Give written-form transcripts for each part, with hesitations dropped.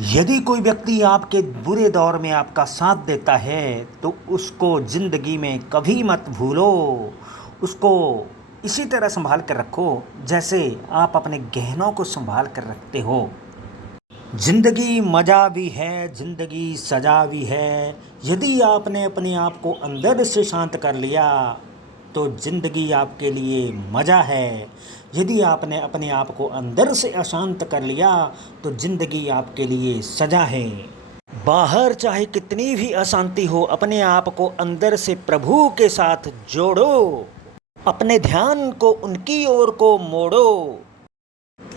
यदि कोई व्यक्ति आपके बुरे दौर में आपका साथ देता है तो उसको ज़िंदगी में कभी मत भूलो। उसको इसी तरह संभाल कर रखो जैसे आप अपने गहनों को संभाल कर रखते हो। ज़िंदगी मज़ा भी है, ज़िंदगी सज़ा भी है। यदि आपने अपने आप को अंदर से शांत कर लिया तो ज़िंदगी आपके लिए मज़ा है। यदि आपने अपने आप को अंदर से अशांत कर लिया तो ज़िंदगी आपके लिए सज़ा है। बाहर चाहे कितनी भी अशांति हो, अपने आप को अंदर से प्रभु के साथ जोड़ो। अपने ध्यान को उनकी ओर को मोड़ो।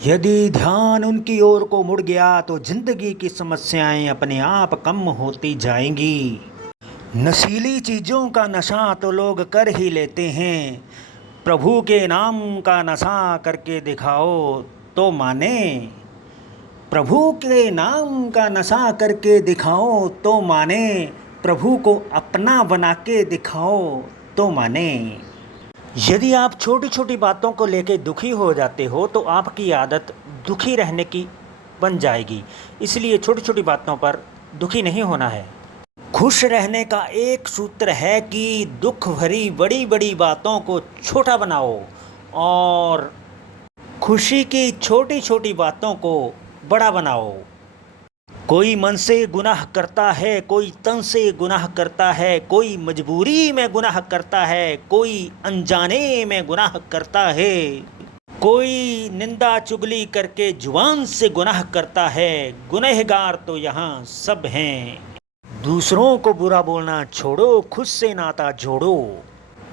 यदि ध्यान उनकी ओर को मुड़ गया तो जिंदगी की समस्याएं अपने आप कम होती जाएंगी। नशीली चीज़ों का नशा तो लोग कर ही लेते हैं, प्रभु के नाम का नशा करके दिखाओ तो माने। प्रभु के नाम का नशा करके दिखाओ तो माने, प्रभु को अपना बना के दिखाओ तो माने। यदि आप छोटी छोटी बातों को लेकर दुखी हो जाते हो तो आपकी आदत दुखी रहने की बन जाएगी। इसलिए छोटी छोटी बातों पर दुखी नहीं होना है। खुश रहने का एक सूत्र है कि दुख भरी बड़ी बड़ी बातों को छोटा बनाओ और खुशी की छोटी छोटी बातों को बड़ा बनाओ। कोई मन से गुनाह करता है, कोई तन से गुनाह करता है, कोई मजबूरी में गुनाह करता है, कोई अनजाने में गुनाह करता है, कोई निंदा चुगली करके जुबान से गुनाह करता है। गुनहगार तो यहाँ सब हैं। दूसरों को बुरा बोलना छोड़ो, खुद से नाता जोड़ो।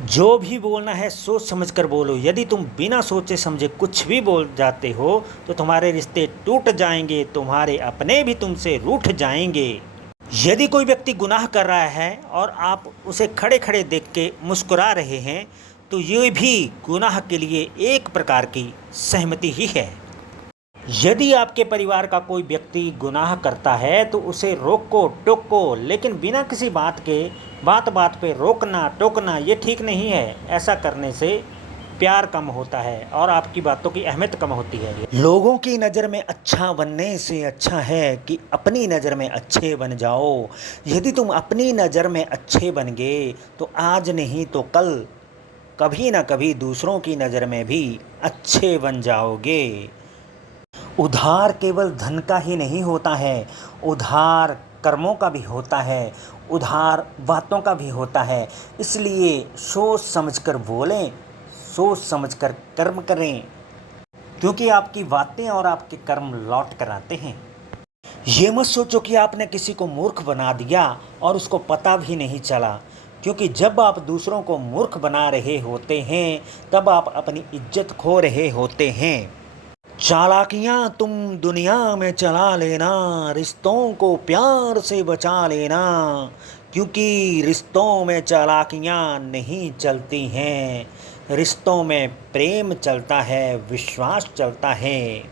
जो भी बोलना है सोच समझ कर बोलो। यदि तुम बिना सोचे समझे कुछ भी बोल जाते हो तो तुम्हारे रिश्ते टूट जाएंगे, तुम्हारे अपने भी तुमसे रूठ जाएंगे। यदि कोई व्यक्ति गुनाह कर रहा है और आप उसे खड़े खड़े देख के मुस्कुरा रहे हैं तो ये भी गुनाह के लिए एक प्रकार की सहमति ही है। यदि आपके परिवार का कोई व्यक्ति गुनाह करता है तो उसे रोको टोको, लेकिन बिना किसी बात के बात बात पे रोकना टोकना ये ठीक नहीं है। ऐसा करने से प्यार कम होता है और आपकी बातों की अहमियत कम होती है। लोगों की नज़र में अच्छा बनने से अच्छा है कि अपनी नज़र में अच्छे बन जाओ। यदि तुम अपनी नज़र में अच्छे बन गए तो आज नहीं तो कल कभी ना कभी दूसरों की नज़र में भी अच्छे बन जाओगे। उधार केवल धन का ही नहीं होता है, उधार कर्मों का भी होता है, उधार बातों का भी होता है। इसलिए सोच समझकर बोलें, सोच समझकर कर्म करें, क्योंकि आपकी बातें और आपके कर्म लौट कर आते हैं। ये मत सोचो कि आपने किसी को मूर्ख बना दिया और उसको पता भी नहीं चला, क्योंकि जब आप दूसरों को मूर्ख बना रहे होते हैं तब आप अपनी इज्जत खो रहे होते हैं। चालाकियां तुम दुनिया में चला लेना, रिश्तों को प्यार से बचा लेना, क्योंकि रिश्तों में चालाकियां नहीं चलती हैं। रिश्तों में प्रेम चलता है, विश्वास चलता है।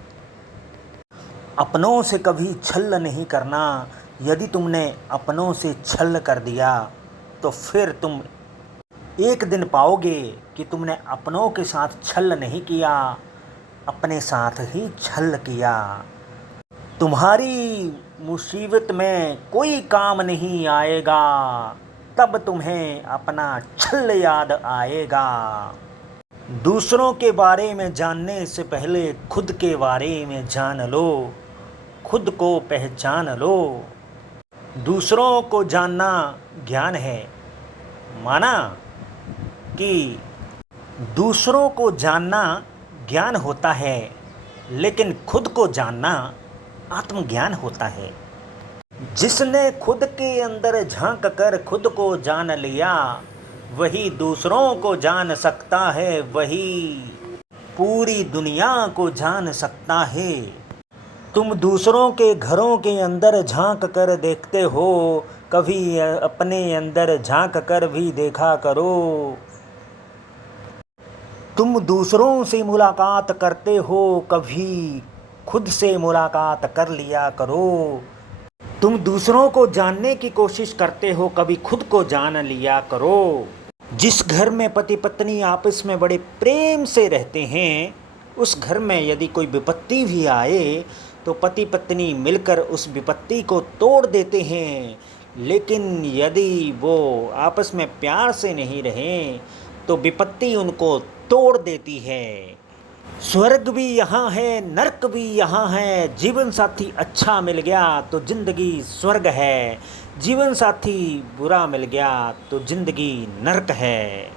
अपनों से कभी छल नहीं करना। यदि तुमने अपनों से छल कर दिया तो फिर तुम एक दिन पाओगे कि तुमने अपनों के साथ छल नहीं किया, अपने साथ ही छल किया। तुम्हारी मुसीबत में कोई काम नहीं आएगा, तब तुम्हें अपना छल याद आएगा। दूसरों के बारे में जानने से पहले खुद के बारे में जान लो, खुद को पहचान लो। दूसरों को जानना ज्ञान है। माना कि दूसरों को जानना ज्ञान होता है, लेकिन खुद को जानना आत्मज्ञान होता है। जिसने खुद के अंदर झांक कर खुद को जान लिया वही दूसरों को जान सकता है, वही पूरी दुनिया को जान सकता है। तुम दूसरों के घरों के अंदर झांक कर देखते हो, कभी अपने अंदर झांक कर भी देखा करो। तुम दूसरों से मुलाकात करते हो, कभी खुद से मुलाकात कर लिया करो। तुम दूसरों को जानने की कोशिश करते हो, कभी खुद को जान लिया करो। जिस घर में पति पत्नी आपस में बड़े प्रेम से रहते हैं, उस घर में यदि कोई विपत्ति भी आए तो पति पत्नी मिलकर उस विपत्ति को तोड़ देते हैं। लेकिन यदि वो आपस में प्यार से नहीं रहें तो विपत्ति उनको तोड़ देती है। स्वर्ग भी यहाँ है, नर्क भी यहाँ है। जीवन साथी अच्छा मिल गया तो जिंदगी स्वर्ग है, जीवन साथी बुरा मिल गया तो जिंदगी नर्क है।